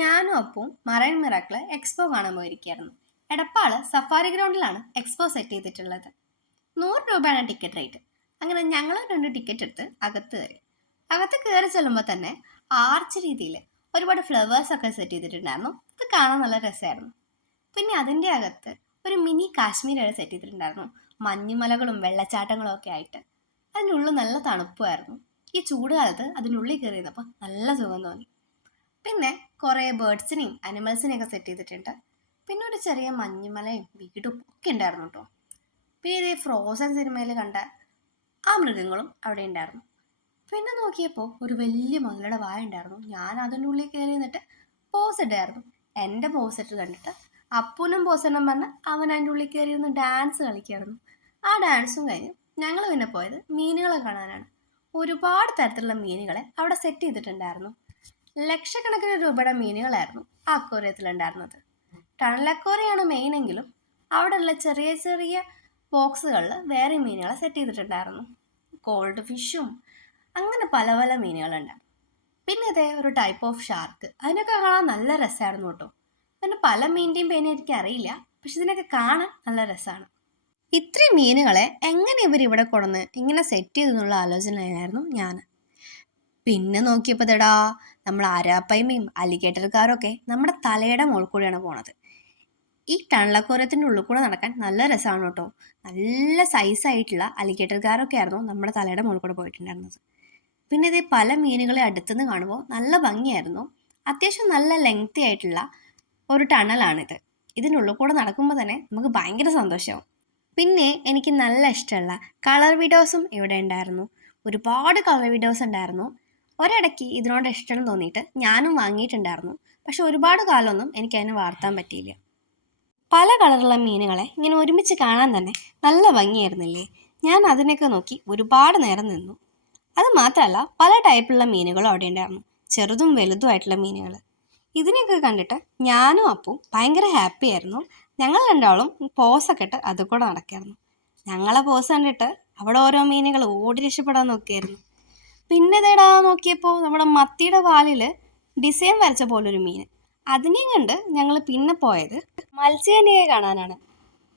ഞാനും അപ്പവും marine miracle expo കാണാൻ പോയിരിക്കുകയായിരുന്നു. എടപ്പാള് സഫാരി ഗ്രൗണ്ടിലാണ് എക്സ്പോ സെറ്റ് ചെയ്തിട്ടുള്ളത്. 100 രൂപയാണ് ടിക്കറ്റ് റേറ്റ്. അങ്ങനെ ഞങ്ങൾ 2 ടിക്കറ്റ് എടുത്ത് അകത്ത് കയറി. അകത്ത് കയറി ചെല്ലുമ്പോൾ തന്നെ ആർച്ച് രീതിയിൽ ഒരുപാട് ഫ്ലവേഴ്സ് ഒക്കെ സെറ്റ് ചെയ്തിട്ടുണ്ടായിരുന്നു. ഇത് കാണാൻ നല്ല രസമായിരുന്നു. പിന്നെ അതിൻ്റെ അകത്ത് ഒരു മിനി കാശ്മീർ അവിടെ സെറ്റ് ചെയ്തിട്ടുണ്ടായിരുന്നു. മഞ്ഞുമലകളും വെള്ളച്ചാട്ടങ്ങളും ഒക്കെ ആയിട്ട്. അതിനുള്ളിൽ നല്ല തണുപ്പുമായിരുന്നു. ഈ ചൂട് കാലത്ത് അതിനുള്ളിൽ കയറിയപ്പോൾ നല്ല സുഖം തോന്നി. പിന്നെ കുറേ ബേർഡ്സിനെയും അനിമൽസിനെയും ഒക്കെ സെറ്റ് ചെയ്തിട്ടുണ്ട്. പിന്നെ ഒരു ചെറിയ മഞ്ഞുമലയും വീടും ഒക്കെ ഉണ്ടായിരുന്നു കേട്ടോ. പിന്നെ ഇതേ ഫ്രോസൺ സിനിമയിൽ കണ്ട ആ മൃഗങ്ങളും അവിടെ ഉണ്ടായിരുന്നു. പിന്നെ നോക്കിയപ്പോൾ ഒരു വലിയ മുതലയുടെ വായ ഉണ്ടായിരുന്നു. ഞാൻ അതിൻ്റെ ഉള്ളിൽ കയറി നിന്നിട്ട് പോസ് ഇട്ടായിരുന്നു. എൻ്റെ പോസ് ഇട്ട് കണ്ടിട്ട് അപ്പൂനും പോസെണ്ണം പറഞ്ഞ് അവൻ അതിൻ്റെ ഉള്ളിൽ കയറി ഇരുന്ന് ഡാൻസ് കളിക്കായിരുന്നു. ആ ഡാൻസും കഴിഞ്ഞ് ഞങ്ങൾ പിന്നെ പോയത് മീനുകളെ കാണാനാണ്. ഒരുപാട് തരത്തിലുള്ള മീനുകളെ അവിടെ സെറ്റ് ചെയ്തിട്ടുണ്ടായിരുന്നു. ലക്ഷക്കണക്കിന് രൂപയുടെ മീനുകളായിരുന്നു ആ അക്വേറിയത്തിലുണ്ടായിരുന്നത്. ടണൽ അക്വേറിയമാണ് മെയിനെങ്കിലും അവിടെയുള്ള ചെറിയ ചെറിയ ബോക്സുകളിൽ വേറെ മീനുകളെ സെറ്റ് ചെയ്തിട്ടുണ്ടായിരുന്നു. ഗോൾഡ് ഫിഷും അങ്ങനെ പല പല മീനുകളുണ്ടായിരുന്നു. പിന്നെ ഇതേ ഒരു ടൈപ്പ് ഓഫ് ഷാർക്ക്, അതിനൊക്കെ കാണാൻ നല്ല രസമായിരുന്നു കേട്ടോ. പിന്നെ പല മീനിൻ്റെയും പേര് എനിക്ക് അറിയില്ല, പക്ഷെ ഇതിനൊക്കെ കാണാൻ നല്ല രസമാണ്. ഇത്രയും മീനുകളെ എങ്ങനെ ഇവരിവിടെ കൊണ്ടുവന്ന് ഇങ്ങനെ സെറ്റ് ചെയ്തെന്നുള്ള ആലോചനയായിരുന്നു ഞാൻ. പിന്നെ നോക്കിയപ്പോൾ ഇതെടാ നമ്മൾ ആരാപ്പയ്മയും അലിഗേറ്റർക്കാരൊക്കെ നമ്മുടെ തലയുടെ മുകളിൽ കൂടെയാണ് പോണത്. ഈ ടണലക്കോരത്തിൻ്റെ ഉള്ളിൽ കൂടെ നടക്കാൻ നല്ല രസമാണ് കേട്ടോ. നല്ല സൈസായിട്ടുള്ള അലിഗേറ്റർക്കാരൊക്കെ ആയിരുന്നു നമ്മുടെ തലയുടെ മുകളിൽ കൂടെ പോയിട്ടുണ്ടായിരുന്നത്. പിന്നെ ഇത് പല മീനുകളെ അടുത്തുനിന്ന് കാണുമ്പോൾ നല്ല ഭംഗിയായിരുന്നു. അത്യാവശ്യം നല്ല ലെങ്തി ആയിട്ടുള്ള ഒരു ടണലാണിത്. ഇതിനുള്ളിൽ കൂടെ നടക്കുമ്പോൾ തന്നെ നമുക്ക് ഭയങ്കര സന്തോഷമാവും. പിന്നെ എനിക്ക് നല്ല ഇഷ്ടമുള്ള കളർ വിഡോസും ഇവിടെ ഉണ്ടായിരുന്നു. ഒരുപാട് കളർ വിഡോസ് ഉണ്ടായിരുന്നു. ഒരിടയ്ക്ക് ഇതിനോട് ഇഷ്ടം തോന്നിയിട്ട് ഞാനും വാങ്ങിയിട്ടുണ്ടായിരുന്നു. പക്ഷെ ഒരുപാട് കാലമൊന്നും എനിക്ക് അതിനെ വളർത്താൻ പറ്റിയില്ല. പല കളറുള്ള മീനുകളെ ഇങ്ങനെ ഒരുമിച്ച് കാണാൻ തന്നെ നല്ല ഭംഗിയായിരുന്നില്ലേ? ഞാൻ അതിനൊക്കെ നോക്കി ഒരുപാട് നേരം നിന്നു. അത് മാത്രമല്ല പല ടൈപ്പിലുള്ള മീനുകളും അവിടെ ഉണ്ടായിരുന്നു. ചെറുതും വലുതുമായിട്ടുള്ള മീനുകൾ. ഇതിനെയൊക്കെ കണ്ടിട്ട് ഞാനും അപ്പും ഭയങ്കര ഹാപ്പി ആയിരുന്നു. ഞങ്ങൾ രണ്ടാളും പോസൊക്കെ ഇട്ട് അത് കൂടെ നടക്കായിരുന്നു. ഞങ്ങളെ പോസ് കണ്ടിട്ട് അവിടെ ഓരോ മീനുകൾ ഓടി രക്ഷപ്പെടാൻ നോക്കിയായിരുന്നു. പിന്നെ ഇതേടാ നോക്കിയപ്പോൾ നമ്മുടെ മത്തിയുടെ വാലിൽ ഡിസൈൻ വരച്ച പോലൊരു മീൻ. അതിനെയും കണ്ട് ഞങ്ങൾ പിന്നെ പോയത് മത്സ്യകന്യകയെ കാണാനാണ്.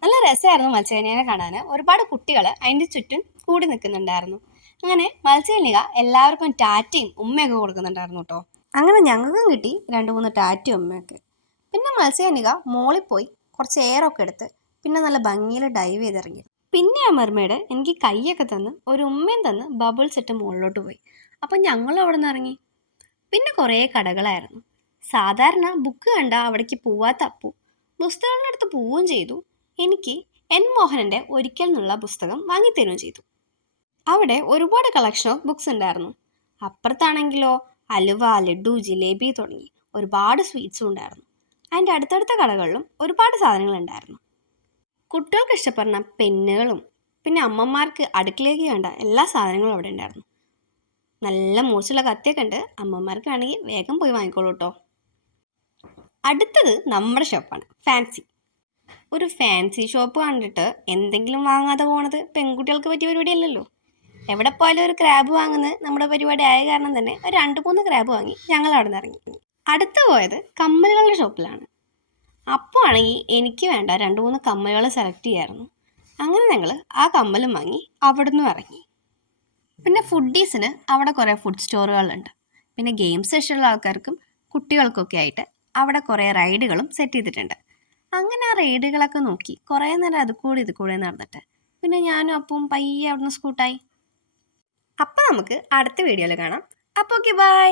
നല്ല രസമായിരുന്നു മത്സ്യകന്യകയെ കാണാൻ. ഒരുപാട് കുട്ടികൾ അതിൻ്റെ ചുറ്റും കൂടി നിൽക്കുന്നുണ്ടായിരുന്നു. അങ്ങനെ മത്സ്യകന്യക എല്ലാവർക്കും ടാറ്റയും ഉമ്മയൊക്കെ കൊടുക്കുന്നുണ്ടായിരുന്നു കേട്ടോ. അങ്ങനെ ഞങ്ങൾക്കും കിട്ടി 2-3 ടാറ്റയും ഉമ്മയൊക്കെ. പിന്നെ മത്സ്യകന്യക മോളിൽ പോയി കുറച്ച് എയറൊക്കെ എടുത്ത് പിന്നെ നല്ല ഭംഗിയിൽ ഡൈവ് ചെയ്തിറങ്ങി. പിന്നെ ആ മെർമെയ്ഡ് എനിക്ക് കൈയൊക്കെ തന്ന് ഒരു ഉമ്മയും തന്ന് ബബിൾസ് ഇട്ട് മുകളിലോട്ട് പോയി. അപ്പം ഞങ്ങൾ അവിടെ നിന്ന് ഇറങ്ങി. പിന്നെ കുറേ കടകളായിരുന്നു. സാധാരണ ബുക്ക് കണ്ട അവിടേക്ക് പോവാത്ത അപ്പു പുസ്തകങ്ങളുടെ അടുത്ത് പോവുകയും ചെയ്തു. എനിക്ക് എൻ മോഹനൻ്റെ ഒരിക്കൽ എന്നുള്ള പുസ്തകം വാങ്ങിത്തരുകയും ചെയ്തു. അവിടെ ഒരുപാട് കളക്ഷൻ ഓഫ് ബുക്സ് ഉണ്ടായിരുന്നു. അപ്പുറത്താണെങ്കിലോ അലുവ, ലഡു, ജിലേബി തുടങ്ങി ഒരുപാട് സ്വീറ്റ്സും ഉണ്ടായിരുന്നു. അതിൻ്റെ അടുത്തടുത്ത കടകളിലും ഒരുപാട് സാധനങ്ങളുണ്ടായിരുന്നു. കുട്ടികൾക്ക് ഇഷ്ടപ്പെടുന്ന പെന്നുകളും പിന്നെ അമ്മമാർക്ക് അടുക്കളയ്ക്ക് വേണ്ട എല്ലാ സാധനങ്ങളും അവിടെ ഉണ്ടായിരുന്നു. നല്ല മൂർച്ചയുള്ള കത്തിയൊക്കെ ഉണ്ട്. അമ്മമാർക്ക് വേണമെങ്കിൽ വേഗം പോയി വാങ്ങിക്കോളൂ കേട്ടോ. അടുത്തത് നമ്മുടെ ഷോപ്പാണ് ഫാൻസി. ഒരു ഫാൻസി ഷോപ്പ് കണ്ടിട്ട് എന്തെങ്കിലും വാങ്ങാതെ പോണത് പെൺകുട്ടികൾക്ക് പറ്റിയ പരിപാടിയല്ലല്ലോ. എവിടെ പോയാലും ഒരു ക്രാബ് വാങ്ങുന്നത് നമ്മുടെ പരിപാടി ആയ കാരണം തന്നെ ഒരു 2-3 ക്രാബ് വാങ്ങി ഞങ്ങൾ അവിടെ നിന്ന് ഇറങ്ങി. അടുത്ത് പോയത് കമ്മലുകളുടെ ഷോപ്പിലാണ്. അപ്പോൾ ആണെങ്കിൽ എനിക്ക് വേണ്ട 2-3 കമ്മലുകൾ സെലക്ട് ചെയ്യായിരുന്നു. അങ്ങനെ ഞങ്ങൾ ആ കമ്മലും വാങ്ങി അവിടെ നിന്നും ഇറങ്ങി. പിന്നെ ഫുഡീസിന് അവിടെ കുറേ ഫുഡ് സ്റ്റോറുകളുണ്ട്. പിന്നെ ഗെയിംസ് ഇഷ്ടമുള്ള ആൾക്കാർക്കും കുട്ടികൾക്കൊക്കെ ആയിട്ട് അവിടെ കുറേ റൈഡുകളും സെറ്റ് ചെയ്തിട്ടുണ്ട്. അങ്ങനെ ആ റൈഡുകളൊക്കെ നോക്കി കുറേ നേരം ഇത് കൂടെ നടന്നിട്ട് പിന്നെ ഞാനും അപ്പവും പയ്യെ അവിടെ നിന്ന് സ്കൂട്ടായി. അപ്പം നമുക്ക് അടുത്ത വീഡിയോയിൽ കാണാം. അപ്പോൾ ഓക്കെ, ബൈ.